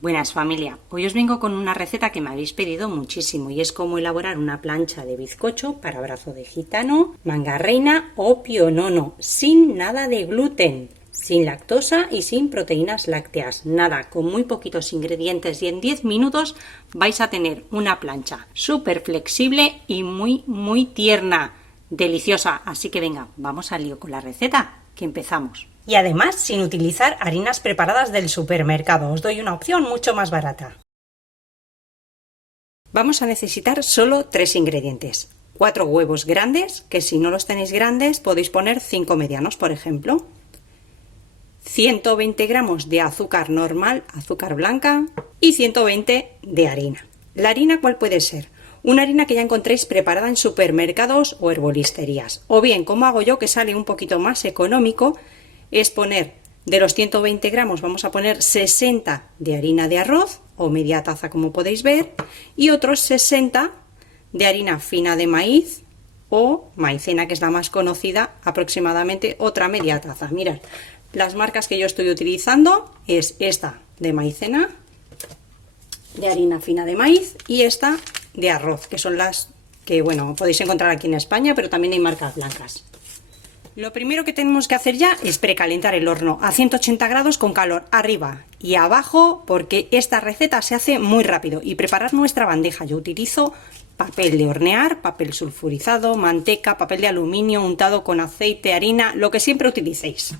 Buenas familia, hoy os vengo con una receta que me habéis pedido muchísimo y es cómo elaborar una plancha de bizcocho para brazo de gitano, manga reina o pionono, sin nada de gluten, sin lactosa y sin proteínas lácteas, nada, con muy poquitos ingredientes y en 10 minutos vais a tener una plancha súper flexible y muy tierna, deliciosa, así que venga, vamos al lío con la receta, que empezamos. Y además sin utilizar harinas preparadas del supermercado, os doy una opción mucho más barata. Vamos a necesitar solo 3 ingredientes. 4 huevos grandes, que si no los tenéis grandes podéis poner 5 medianos, por ejemplo. 120 gramos de azúcar normal, azúcar blanca, y 120 de harina. ¿La harina cuál puede ser? Una harina que ya encontréis preparada en supermercados o herbolisterías. O bien, como hago yo, que sale un poquito más económico, es poner de los 120 gramos, vamos a poner 60 de harina de arroz o media taza, como podéis ver, y otros 60 de harina fina de maíz o maicena, que es la más conocida, aproximadamente otra media taza. Mirad, las marcas que yo estoy utilizando es esta de maicena, de harina fina de maíz, y esta de arroz, que son las que, bueno, podéis encontrar aquí en España, pero también hay marcas blancas. Lo primero que tenemos que hacer ya es precalentar el horno a 180 grados con calor arriba y abajo, porque esta receta se hace muy rápido. Y preparar nuestra bandeja. Yo utilizo papel de hornear, papel sulfurizado, manteca, papel de aluminio untado con aceite, harina, lo que siempre utilicéis.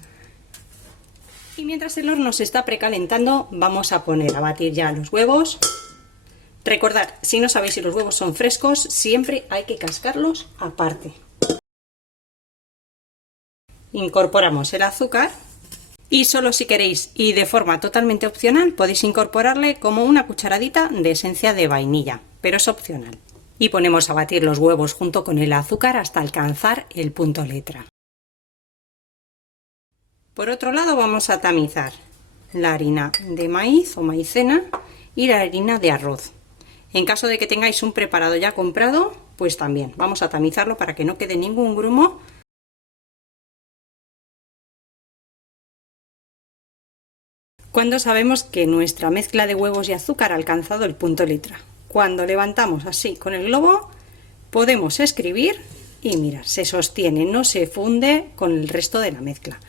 Y mientras el horno se está precalentando, vamos a poner a batir ya los huevos. Recordad, si no sabéis si los huevos son frescos, siempre hay que cascarlos aparte. Incorporamos el azúcar y solo si queréis y de forma totalmente opcional podéis incorporarle como una cucharadita de esencia de vainilla, pero es opcional. Y ponemos a batir los huevos junto con el azúcar hasta alcanzar el punto letra. Por otro lado vamos a tamizar la harina de maíz o maicena y la harina de arroz. En caso de que tengáis un preparado ya comprado, pues también vamos a tamizarlo para que no quede ningún grumo. Cuando sabemos que nuestra mezcla de huevos y azúcar ha alcanzado el punto letra. Cuando levantamos así con el globo, podemos escribir y mirad, se sostiene, no se funde con el resto de la mezcla.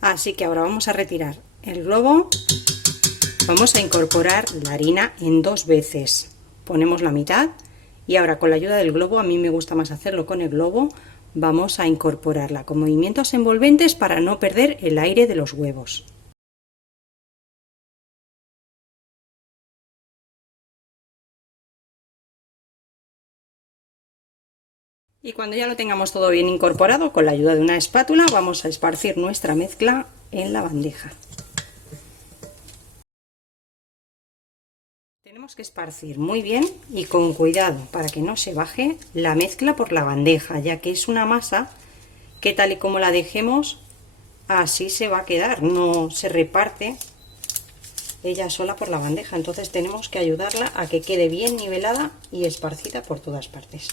Así que ahora vamos a retirar el globo, vamos a incorporar la harina en 2 veces. Ponemos la mitad y ahora con la ayuda del globo, a mí me gusta más hacerlo con el globo, vamos a incorporarla con movimientos envolventes para no perder el aire de los huevos. Y cuando ya lo tengamos todo bien incorporado, con la ayuda de una espátula vamos a esparcir nuestra mezcla en la bandeja. Tenemos que esparcir muy bien y con cuidado para que no se baje la mezcla por la bandeja, ya que es una masa que tal y como la dejemos así se va a quedar, no se reparte ella sola por la bandeja, entonces tenemos que ayudarla a que quede bien nivelada y esparcida por todas partes.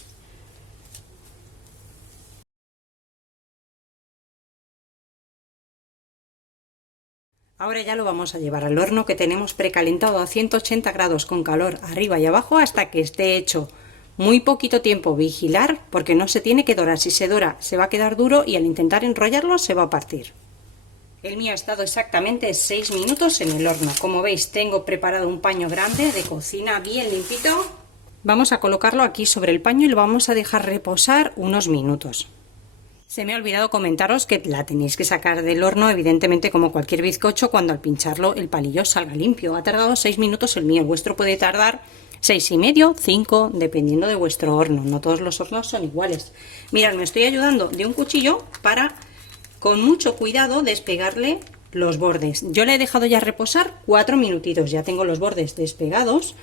Ahora ya lo vamos a llevar al horno que tenemos precalentado a 180 grados con calor arriba y abajo hasta que esté hecho. Muy poquito tiempo, vigilar porque no se tiene que dorar, si se dora se va a quedar duro y al intentar enrollarlo se va a partir. El mío ha estado exactamente 6 minutos en el horno. Como veis tengo preparado un paño grande de cocina bien limpito. Vamos a colocarlo aquí sobre el paño y lo vamos a dejar reposar unos minutos. Se me ha olvidado comentaros que la tenéis que sacar del horno, evidentemente como cualquier bizcocho, cuando al pincharlo el palillo salga limpio. Ha tardado 6 minutos el mío, el vuestro puede tardar 6 y medio, 5, dependiendo de vuestro horno. No todos los hornos son iguales. Mirad, me estoy ayudando de un cuchillo para, con mucho cuidado, despegarle los bordes. Yo le he dejado ya reposar 4 minutitos, ya tengo los bordes despegados.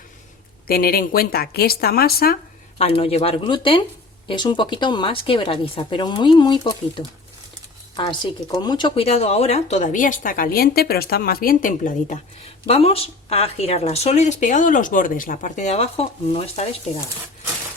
Tener en cuenta que esta masa, al no llevar gluten, es un poquito más quebradiza, pero muy poquito. Así que con mucho cuidado ahora, todavía está caliente, pero está más bien templadita. Vamos a girarla solo y despegado los bordes, la parte de abajo no está despegada.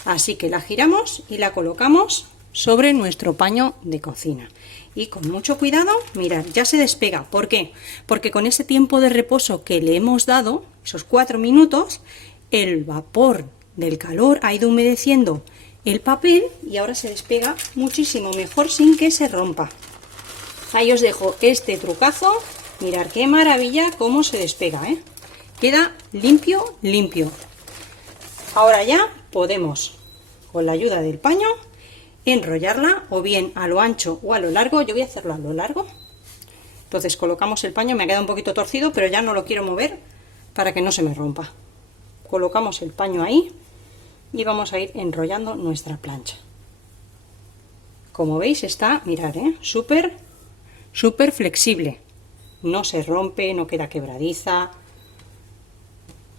Así que la giramos y la colocamos sobre nuestro paño de cocina. Y con mucho cuidado, mirad, ya se despega. ¿Por qué? Porque con ese tiempo de reposo que le hemos dado, esos 4 minutos, el vapor del calor ha ido humedeciendo el papel y ahora se despega muchísimo mejor sin que se rompa. Ahí os dejo este trucazo. Mirad qué maravilla cómo se despega, ¿eh? Queda limpio, limpio. Ahora ya podemos, con la ayuda del paño, enrollarla o bien a lo ancho o a lo largo. Yo voy a hacerlo a lo largo. Entonces colocamos el paño, me ha quedado un poquito torcido, pero ya no lo quiero mover para que no se me rompa. Colocamos el paño ahí y vamos a ir enrollando nuestra plancha. Como veis está, mirad, súper flexible. No se rompe, no queda quebradiza.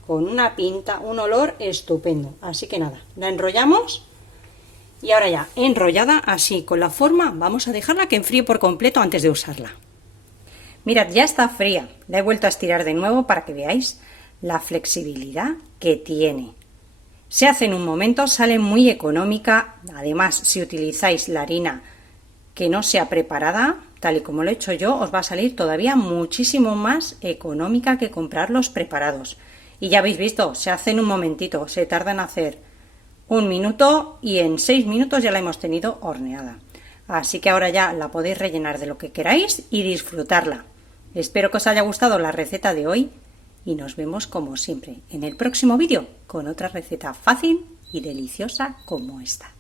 Con una pinta, un olor estupendo. Así que nada, la enrollamos. Y ahora ya, enrollada así, con la forma, vamos a dejarla que enfríe por completo antes de usarla. Mirad, ya está fría. La he vuelto a estirar de nuevo para que veáis la flexibilidad que tiene. Se hace en un momento, sale muy económica. Además, si utilizáis la harina que no sea preparada, tal y como lo he hecho yo, os va a salir todavía muchísimo más económica que comprar los preparados. Y ya habéis visto, se hace en un momentito, se tarda en hacer 1 minuto y en 6 minutos ya la hemos tenido horneada. Así que ahora ya la podéis rellenar de lo que queráis y disfrutarla. Espero que os haya gustado la receta de hoy y nos vemos como siempre en el próximo vídeo con otra receta fácil y deliciosa como esta.